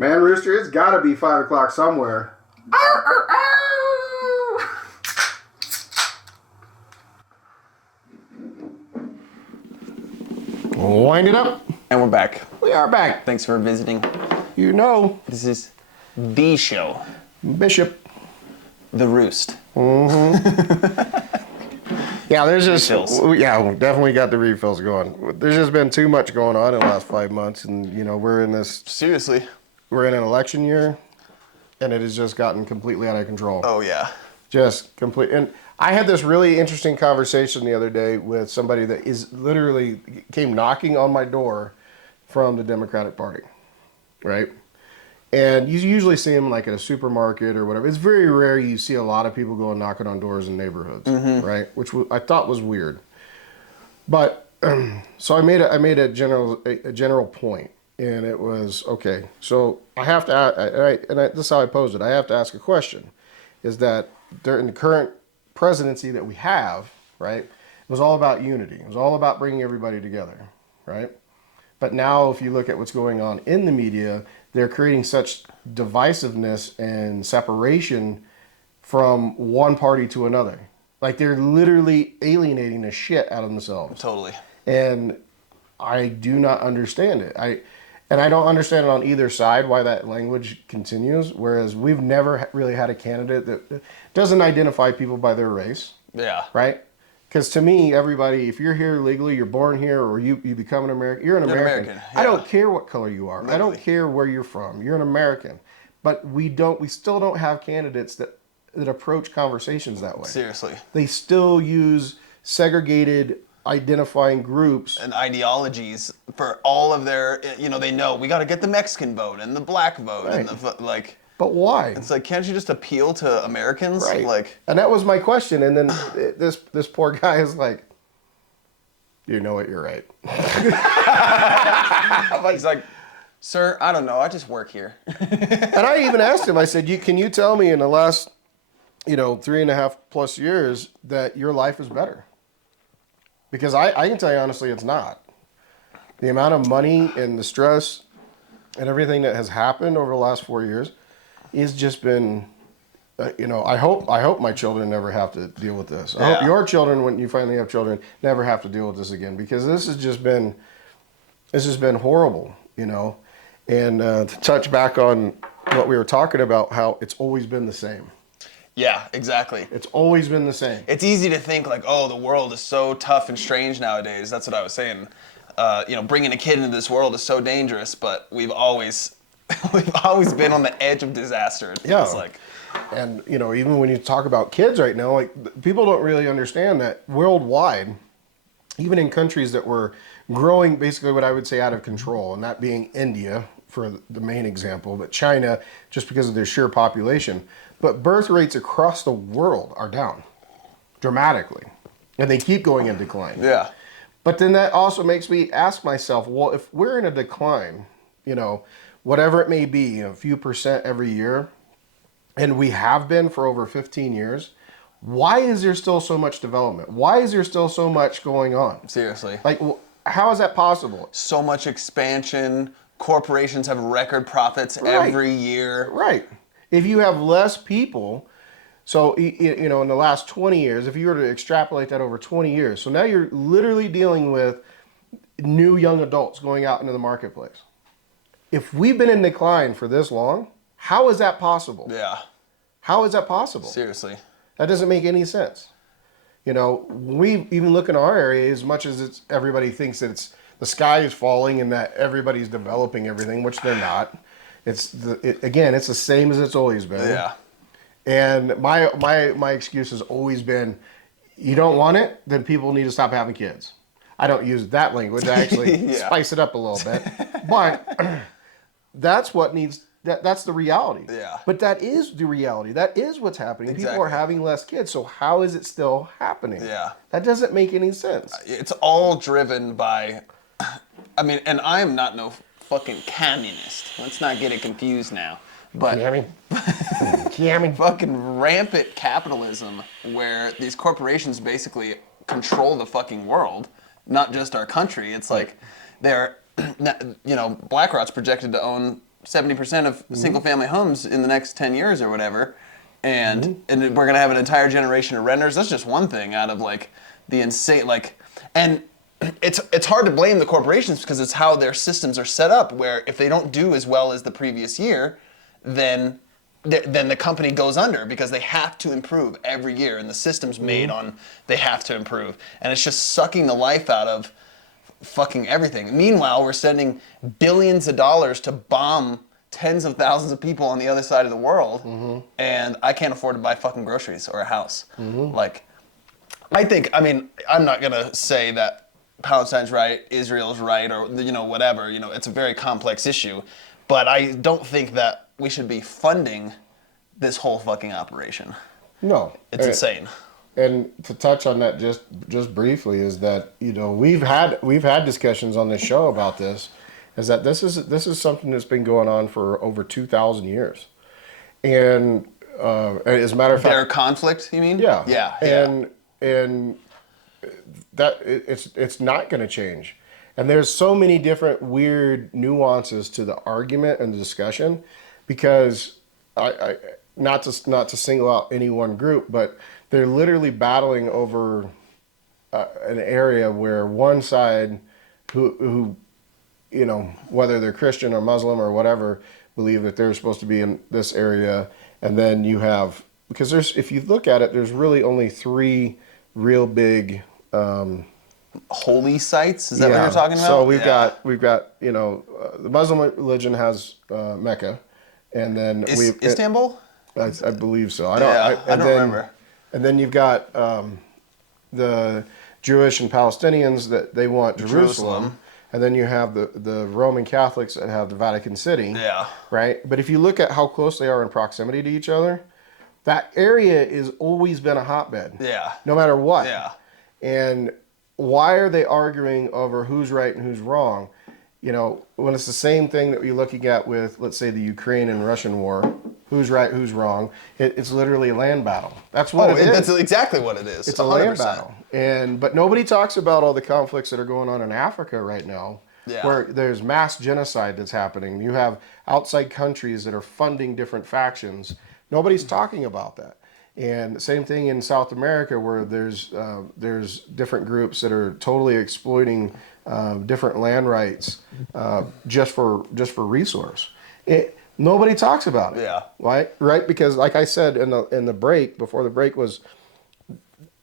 Man, Rooster, it's got to be 5 o'clock somewhere. Wind it up. And we're back. We are back. Thanks for visiting. You know. This is the show. Bishop. The Roost. Yeah, there's just, Refills. yeah, we definitely got the refills going. There's just been too much going on in the last 5 months, and you know, we're in an election year, and it has just gotten completely out of control. Oh yeah. Just complete. And I had this really interesting conversation the other day with somebody that is literally came knocking on my door from the Democratic Party, right? And you usually see them like at a supermarket or whatever. It's very rare you see a lot of people going knocking on doors in neighborhoods, right? Which I thought was weird. But so I made a general point, and it was okay. So I have to, this is how I posed it. I have to ask a question: is that during the current presidency that we have, right? It was all about unity. It was all about bringing everybody together, right? But now, if you look at what's going on in the media, they're creating such divisiveness and separation from one party to another. Like they're literally alienating the shit out of themselves. Totally. And I do not understand it. I don't understand it on either side why that language continues. Whereas we've never really had a candidate that doesn't identify people by their race. Yeah. Right? Because to me, everybody, if you're here legally, you're born here, or you become an American, you're an American. Yeah. I don't care what color you are. Literally. I don't care where you're from. You're an American. But we still don't have candidates that approach conversations that way. Seriously. They still use segregated identifying groups. And ideologies for all of their, they know we got to get the Mexican vote and the black vote Right. and the, But why? It's like, can't you just appeal to Americans? Right. Like, and that was my question. And then this poor guy is like, you know what, you're right. he's like, sir, I don't know. I just work here. And I even asked him, I said, can you tell me in the last, 3.5+ years that your life is better? Because I can tell you honestly, it's not. The amount of money and the stress and everything that has happened over the last 4 years has just been, I hope my children never have to deal with this. I hope your children, when you finally have children, never have to deal with this again, because this has just been horrible, And to touch back on what we were talking about, how it's always been the same. Yeah, exactly. It's always been the same. It's easy to think like, oh, the world is so tough and strange nowadays. That's what I was saying. Bringing a kid into this world is so dangerous, but we've always been on the edge of disaster. Yeah. It's like, and even when you talk about kids right now, like people don't really understand that worldwide, even in countries that were growing basically what I would say out of control, and that being India for the main example, but China just because of their sheer population. But birth rates across the world are down dramatically, and they keep going in decline. yeah. But then that also makes me ask myself, well, if we're in a decline, whatever it may be, a few percent every year, and we have been for over 15 years, why is there still so much development? Why is there still so much going on? Seriously. Like, how is that possible? So much expansion. Corporations have record profits every year. Right. If you have less people, so, in the last 20 years, if you were to extrapolate that over 20 years, so now you're literally dealing with new young adults going out into the marketplace. If we've been in decline for this long, how is that possible? Yeah. How is that possible? Seriously. That doesn't make any sense. We even look in our area, as much as everybody thinks that the sky is falling and that everybody's developing everything, which they're not. It's the same as it's always been. Yeah. And my excuse has always been, you don't want it, then people need to stop having kids. I don't use that language. I actually spice it up a little bit. But that's what needs. That's the reality. Yeah. But that is the reality. That is what's happening. Exactly. People are having less kids. So how is it still happening? Yeah. That doesn't make any sense. It's all driven by, and I am not no fucking communist. Let's not get it confused now. But fucking rampant capitalism, where these corporations basically control the fucking world, not just our country. It's like they're, BlackRock's projected to own 70% of single-family homes in the next 10 years or whatever, and we're gonna have an entire generation of renters. That's just one thing out of like the insane and it's hard to blame the corporations because it's how their systems are set up. Where if they don't do as well as the previous year, then the company goes under because they have to improve every year, and the system's made on they have to improve, and it's just sucking the life out of fucking everything. Meanwhile, we're sending billions of dollars to bomb tens of thousands of people on the other side of the world, and I can't afford to buy fucking groceries or a house. Like, I mean, I'm not gonna say that Palestine's right, Israel's right, or whatever. It's a very complex issue, but I don't think that we should be funding this whole fucking operation. No, It's insane. And to touch on that just briefly is that we've had discussions on this show about this, is that this is something that's been going on for over 2,000 years, and as a matter of fact, Their conflict, you mean? yeah, Yeah. and that it's not going to change, and there's so many different weird nuances to the argument and the discussion, because I not to single out any one group, but they're literally battling over an area where one side, who whether they're Christian or Muslim or whatever, believe that they're supposed to be in this area, and then you have, because if you look at it, there's really only three real big Holy sites? Is that what you're talking about? So we've got the Muslim religion has Mecca, and then Istanbul. I believe so. I don't remember. And then you've got the Jewish and Palestinians that they want Jerusalem. And then you have the Roman Catholics that have the Vatican City. Yeah. Right? But if you look at how close they are in proximity to each other, that area has always been a hotbed. Yeah. No matter what. Yeah. And why are they arguing over who's right and who's wrong? When it's the same thing that you're looking at with, let's say, the Ukraine and Russian war. Who's right, who's wrong? It's literally a land battle. That's what it is. That's exactly what it is. It's 100%. A land battle. But nobody talks about all the conflicts that are going on in Africa right now, where there's mass genocide that's happening. You have outside countries that are funding different factions. Nobody's talking about that. And same thing in South America, where there's different groups that are totally exploiting different land rights just for resource. Nobody talks about it. Yeah. Right? Because like I said in the break, before the break, was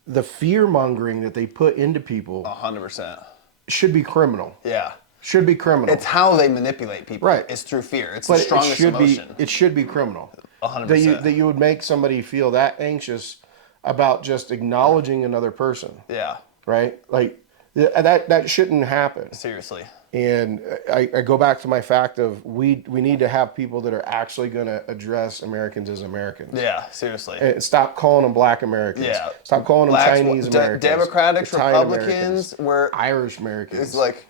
the fear mongering that they put into people 100%. should be criminal. Yeah. Should be criminal. It's how they manipulate people. Right. It's through fear. It's the strongest emotion. It should be criminal. 100%. That you would make somebody feel that anxious about just acknowledging another person. Yeah. Right? Like that shouldn't happen. Seriously. And I go back to my fact of we need to have people that are actually going to address Americans as Americans. Yeah, seriously. And stop calling them Black Americans. Yeah. Stop calling them Chinese Americans. Democrats, Italian Republicans, were Irish Americans. It's like,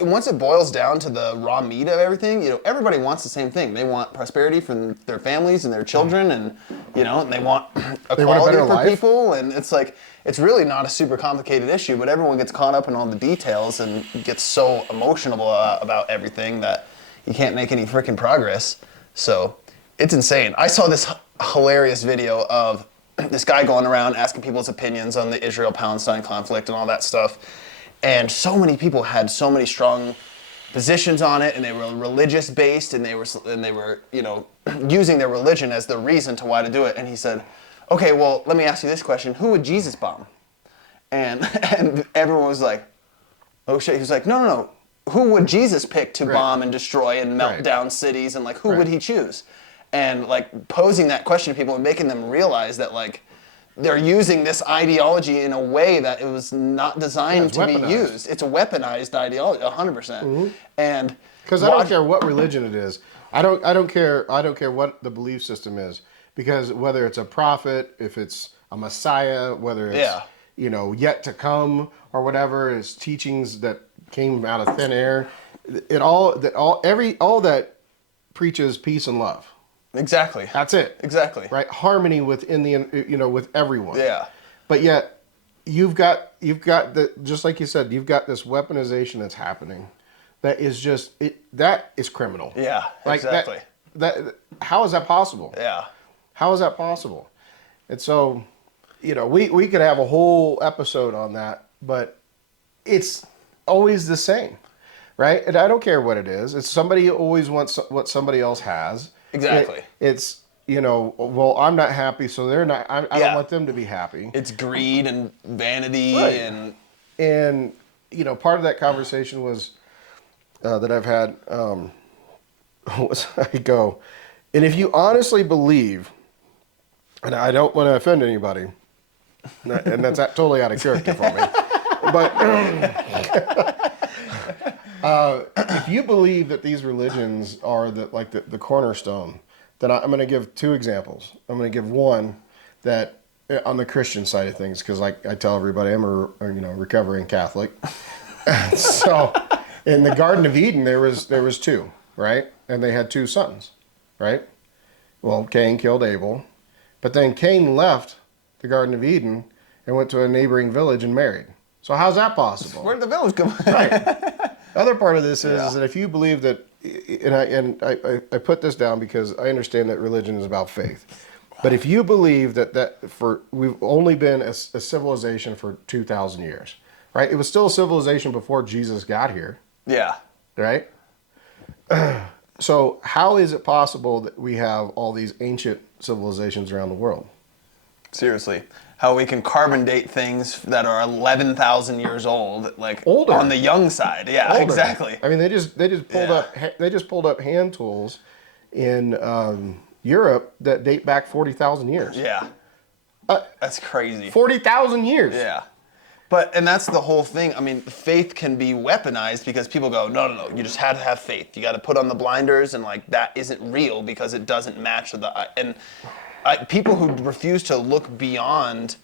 once it boils down to the raw meat of everything, everybody wants the same thing. They want prosperity for their families and their children, and and they want equality for people. And it's like, it's really not a super complicated issue, but everyone gets caught up in all the details and gets so emotional about everything that you can't make any freaking progress. So it's insane. I saw this hilarious video of this guy going around asking people's opinions on the Israel-Palestine conflict and all that stuff. And so many people had so many strong positions on it, and they were religious based, and they were using their religion as the reason to why to do it. And he said, "Okay, well, let me ask you this question: who would Jesus bomb?" And everyone was like, "Oh shit!" He was like, "No. Who would Jesus pick to bomb and destroy and melt down cities? And who would he choose?" And posing that question to people and making them realize that they're using this ideology in a way that it was not designed to be used. It's a weaponized ideology, 100%. And because I don't care what religion it is, I don't care what the belief system is, because whether it's a prophet, if it's a Messiah, whether it's yet to come or whatever, it's teachings that came out of thin air, all that preaches peace and love. Exactly. That's it. Exactly. Right? Harmony within with everyone. Yeah. But yet you've got just like you said, you've got this weaponization that's happening that is just that is criminal. Yeah, like exactly. That how is that possible? Yeah. How is that possible? And so, we could have a whole episode on that, but it's always the same, right? And I don't care what it is. It's somebody always wants what somebody else has. Exactly. It's well, I'm not happy, so they're not. I don't want them to be happy. It's greed and vanity, right. And part of that conversation was that I've had. I go, and if you honestly believe, and I don't want to offend anybody, and that's totally out of character for me, but if you believe that these religions are the cornerstone, then I'm going to give two examples. I'm going to give one that on the Christian side of things, because I tell everybody I'm a recovering Catholic. So in the Garden of Eden there was two, right? And they had two sons, right? Well, Cain killed Abel, but then Cain left the Garden of Eden and went to a neighboring village and married. So how's that possible? Where did the village come from? Right. The other part of this is that if you believe that, and I put this down because I understand that religion is about faith, but if you believe that we've only been a civilization for 2,000 years, right? It was still a civilization before Jesus got here. Yeah. Right? So how is it possible that we have all these ancient civilizations around the world? Seriously. How we can carbon date things that are 11,000 years old, like older on the young side. Yeah, older. Exactly. I mean, they just pulled up hand tools in Europe that date back 40,000 years. Yeah. That's crazy. 40,000 years. Yeah. And that's the whole thing. I mean, faith can be weaponized because people go, no, you just had to have faith. You got to put on the blinders, and that isn't real because it doesn't match people who refuse to look beyond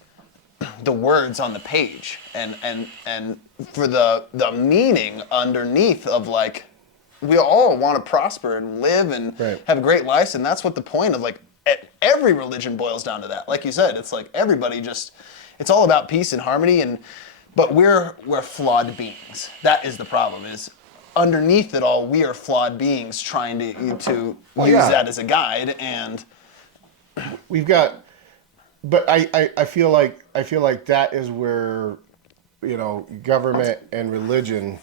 the words on the page and for the meaning underneath of we all want to prosper and live and have great lives, and that's what the point of every religion boils down to that. Like you said, it's everybody just. It's all about peace and harmony, but we're flawed beings. That is the problem. Is underneath it all, we are flawed beings trying to use that as a guide, and we've got. But I feel like that is where government and religion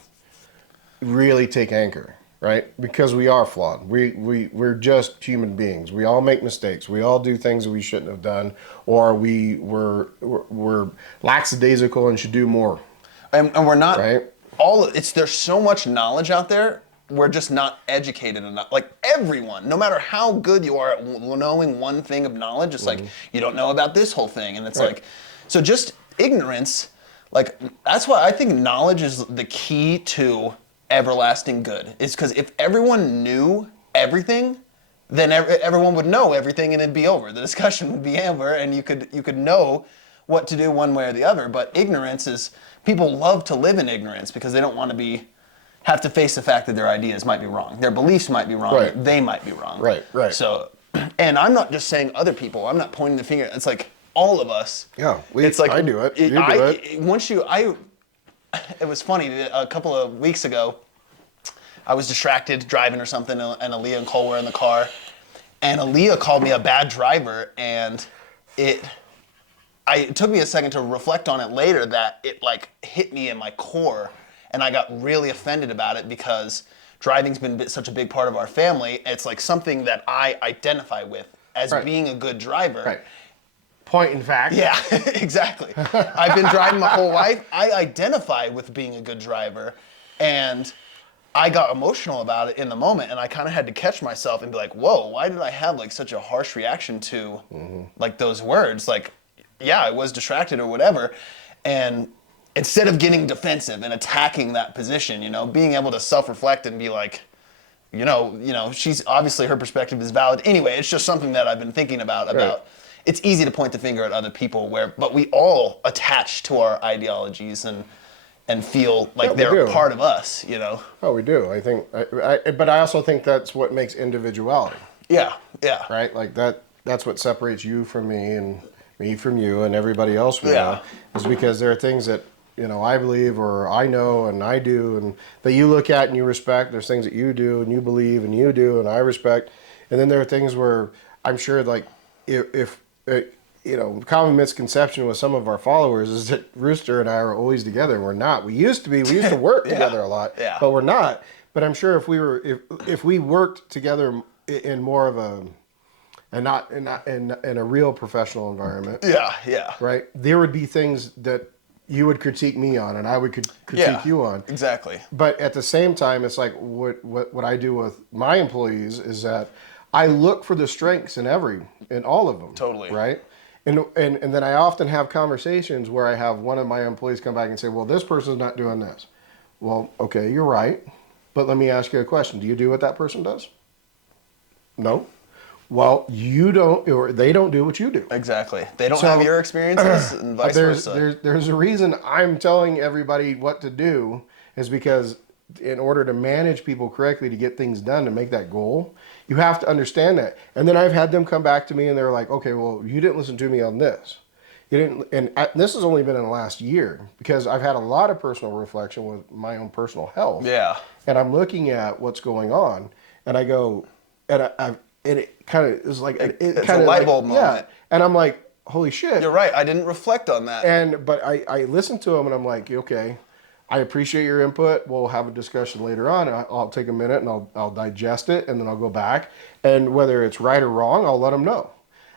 really take anchor. Right? Because we are flawed. We're just human beings. We all make mistakes. We all do things that we shouldn't have done, or we're lackadaisical and should do more. And we're not. Right? There's so much knowledge out there. We're just not educated enough. Everyone, no matter how good you are at knowing one thing of knowledge, it's you don't know about this whole thing, and it's so just ignorance. That's why I think knowledge is the key to everlasting good. It's because if everyone knew everything, then everyone would know everything and it'd be over. The discussion would be over, and you could know what to do one way or the other. But ignorance is, people love to live in ignorance because they don't want to have to face the fact that their ideas might be wrong, their beliefs might be wrong, they might be wrong. Right. So, and I'm not just saying other people. I'm not pointing the finger. It's all of us. Yeah, it's I do it. You do it. It was funny, a couple of weeks ago, I was distracted driving or something, and Aaliyah and Cole were in the car, and Aaliyah called me a bad driver, and it took me a second to reflect on it later that it hit me in my core, and I got really offended about it because driving's been such a big part of our family. It's something that I identify with as being a good driver. Right. Point in fact. Yeah, exactly. I've been driving my whole life. I identify with being a good driver, and I got emotional about it in the moment, and I kind of had to catch myself and be like, whoa, why did I have such a harsh reaction to those words? Yeah, I was distracted or whatever. And instead of getting defensive and attacking that position, being able to self-reflect and be like, she's obviously, her perspective is valid. Anyway, it's just something that I've been thinking about. It's easy to point the finger at other people but we all attach to our ideologies and feel like they're a part of us, Oh, we do. I think, but I also think that's what makes individuality. Yeah. Right? That's what separates you from me and me from you and everybody else we know, is because there are things that I believe or I know and I do, and that you look at and you respect. There's things that you do and you believe and you do and I respect. And then there are things where I'm sure, like, if common misconception with some of our followers is that Rooster and I are always together, and we're not. We used to be. We used to work together a lot, but we're not. But I'm sure if we worked together in more of a and not in a real professional environment, right, there would be things that you would critique me on, and I would critique you on. Exactly. But at the same time, it's like what I do with my employees is that I look for the strengths in all of them. Totally. Right. And then I often have conversations where I have one of my employees come back and say, well, this person's not doing this. Well, okay, you're right. But let me ask you a question. Do you do what that person does? No. Well, you don't, or they don't do what you do. Exactly. They don't have your experiences and vice versa. There's a reason I'm telling everybody what to do is because in order to manage people correctly, to get things done, to make that goal, you have to understand that. And then I've had them come back to me and they're like, okay, well, you didn't listen to me on this. You didn't, and this has only been in the last year because I've had a lot of personal reflection with my own personal health. Yeah. And I'm looking at what's going on, and I go, and it kind of is like it's a light bulb moment. Yeah, and I'm like, holy shit. You're right. I didn't reflect on that. But I listened to him, and I'm like, okay, I appreciate your input. We'll have a discussion later on. I'll take a minute and I'll digest it, and then I'll go back. And whether it's right or wrong, I'll let him know.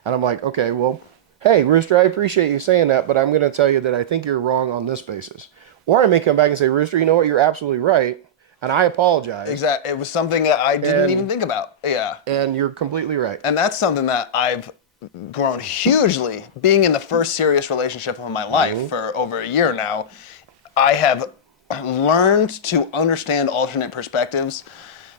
And I'm like, okay, well, hey, Rooster, I appreciate you saying that, but I'm going to tell you that I think you're wrong on this basis. Or I may come back and say, Rooster, you know what? You're absolutely right. And I apologize. Exactly. It was something that I didn't even think about. Yeah. And you're completely right. And that's something that I've grown hugely. Being in the first serious relationship of my life for over a year now, I have learned to understand alternate perspectives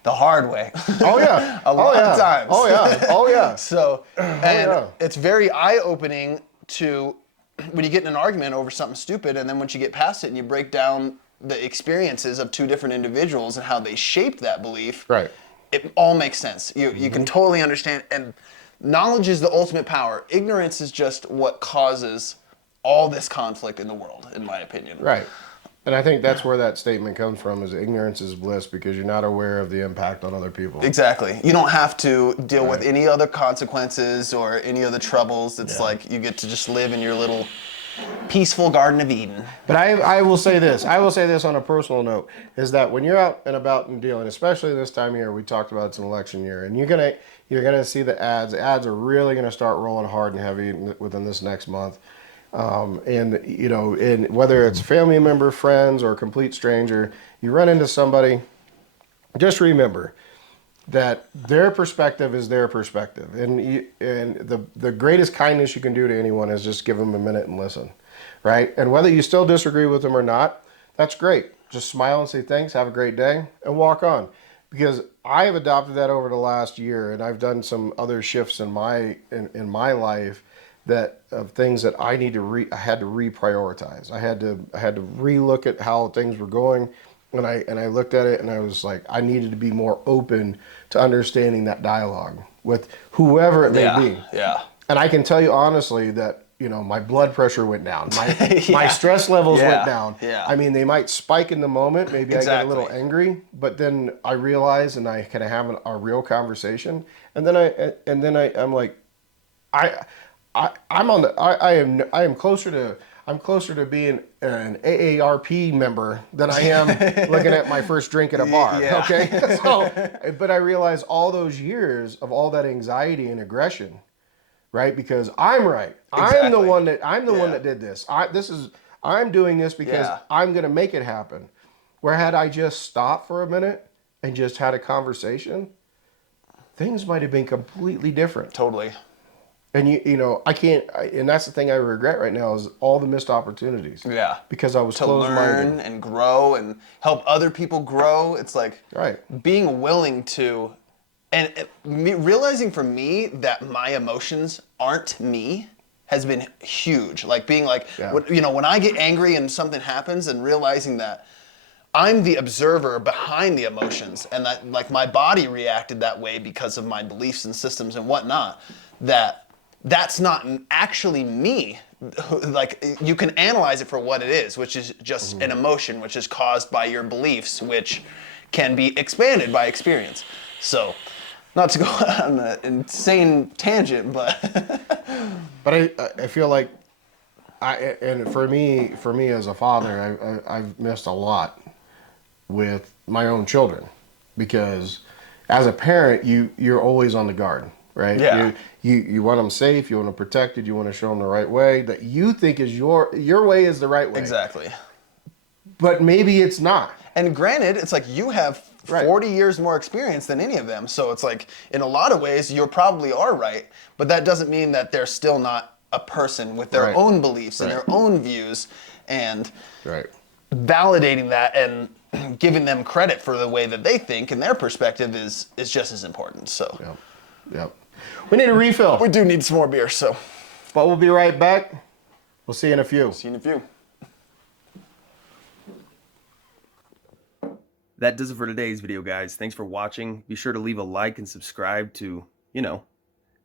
the hard way. Oh, yeah. a lot of times. Oh, yeah. Oh, yeah. So, and it's very eye-opening to when you get in an argument over something stupid, and then once you get past it and you break down the experiences of two different individuals and how they shaped that belief, right? It all makes sense. You can totally understand. And knowledge is the ultimate power. Ignorance is just what causes all this conflict in the world, in my opinion. Right. And I think that's where that statement comes from, is ignorance is bliss, because you're not aware of the impact on other people. Exactly. You don't have to deal with any other consequences or any other troubles. It's like you get to just live in your little peaceful Garden of Eden. But I will say this. I will say this on a personal note, is that when you're out and about and dealing, especially this time of year, we talked about it's an election year, and you're gonna see the ads. The ads are really gonna start rolling hard and heavy within this next month. And whether it's family member, friends, or a complete stranger, you run into somebody, just remember that their perspective is their perspective. And the greatest kindness you can do to anyone is just give them a minute and listen, right? And whether you still disagree with them or not, that's great. Just smile and say thanks, have a great day, and walk on. Because I have adopted that over the last year, and I've done some other shifts in my life that of things that I had to reprioritize. I had to relook at how things were going, and I looked at it and I was like, I needed to be more open to understanding that dialogue with whoever it may be. Yeah. And I can tell you honestly that my blood pressure went down, my stress levels went down. Yeah. I mean, they might spike in the moment. Maybe I get a little angry, but then I realize and I kind of have a real conversation, and then I'm like, I am closer to being an AARP member than I am looking at my first drink at a bar. Yeah. Okay, but I realize all those years of all that anxiety and aggression, right? Because I'm right. Exactly. I'm the one that did this. I'm doing this because I'm going to make it happen. Where had I just stopped for a minute and just had a conversation, things might have been completely different. Totally. And I can't, and that's the thing I regret right now is all the missed opportunities. Yeah. Because I was to closed-minded. learn and grow and help other people grow. It's like being willing to, and realizing for me that my emotions aren't me has been huge. Like being like, when I get angry and something happens, and realizing that I'm the observer behind the emotions, and that like my body reacted that way because of my beliefs and systems and whatnot, that's not actually me. like you can analyze it for what it is, which is just an emotion, which is caused by your beliefs, which can be expanded by experience. So, not to go on an insane tangent, but but I feel like and for me as a father, I've missed a lot with my own children, because as a parent you're always on the guard, right? Yeah. You want them safe, you want them protected, you want to show them the right way that you think is your way is the right way. exactly. But maybe it's not. And granted, it's like you have 40 years more experience than any of them, so it's like in a lot of ways you probably are right, but that doesn't mean that they're still not a person with their own beliefs and their own views, and validating that and giving them credit for the way that they think and their perspective is just as important. So Yep. We need a refill. we do need some more beer, so But we'll be right back. We'll see you in a few. see you in a few. That does it for today's video, guys. Thanks for watching. Be sure to leave a like and subscribe to,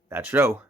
that show.